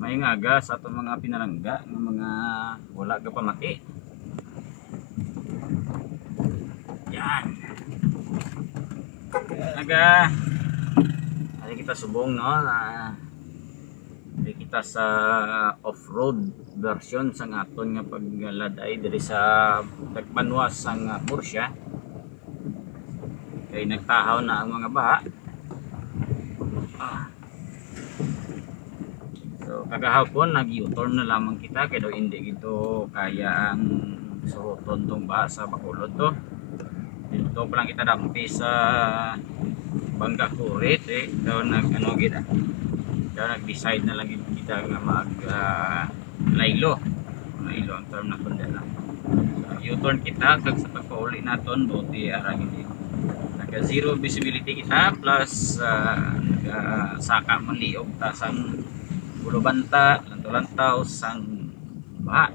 may ngaga sa atong mga pinalangga ng mga wala ka pamaki. Yan. Naga. Ay kita subong no na kita sa off-road version sang aton nga paggaladay diri sa Tagbanwas sang Murcia. Kay nagtahaw na ang mga baha. So kagahapon nag-U-turn na lamang kita kay daw hindi gito kaya ang suhoton tong baha sa Bacolod to. Dito pa lang kita dampi sa Bangga Kurit daw nag-ano kita. Daw nag-decide na lang kita nga mag laylo ang term na kundi na. So U-turn kita kag sa pagpauli naton buti ara hindi. Naka zero visibility kita plus saka manliog ta sang bulubanta lantaw sang baha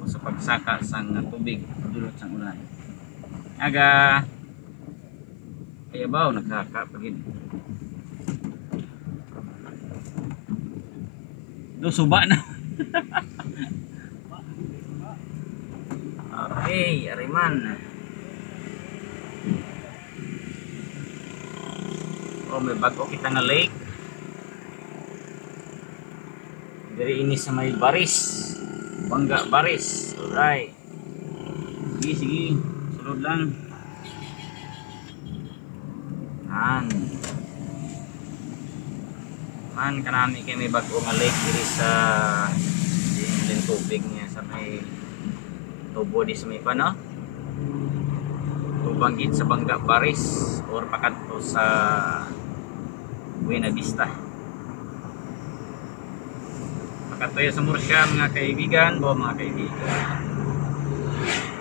o sa pagsaka sang tubig dulot sang ulan. Aga kaya ba nagsaka pagin do suba na. Okay, ariman. Oh, may bago kita nga lake. Dari ini sa may Baris. Bangga Baris. Alright. Sige. Sulod lang. Man kanami kay may bago nga lake diri sa din tubig niya sa may tubo di sa may pano. Tubanggit sa Bangga Baris or pakadto sa Buena Vista. Pakadto sa Murcia mga kaibigan, mga kaibigan.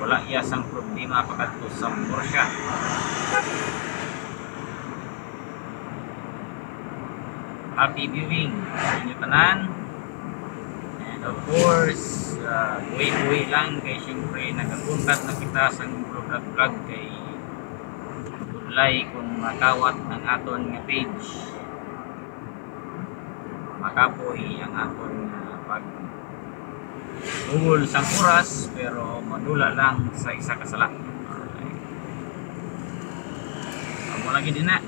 Wala iyasang problema pakadto sa Murcia. Happy viewing sa inyo tanan. And of course, buhay-buhay lang kay siyempre nagakuntat na kita sa vlog kay like kung makawat ang aton nga page. Makapoy ang aton pag ugol sang oras pero madula lang sa isa ka sala. Amo lagi din na.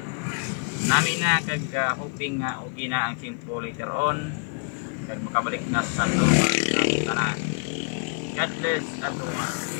Nami na kag hoping nga okay na ang simpo later on kag makabalik na sa normal ang tanan. God bless everyone.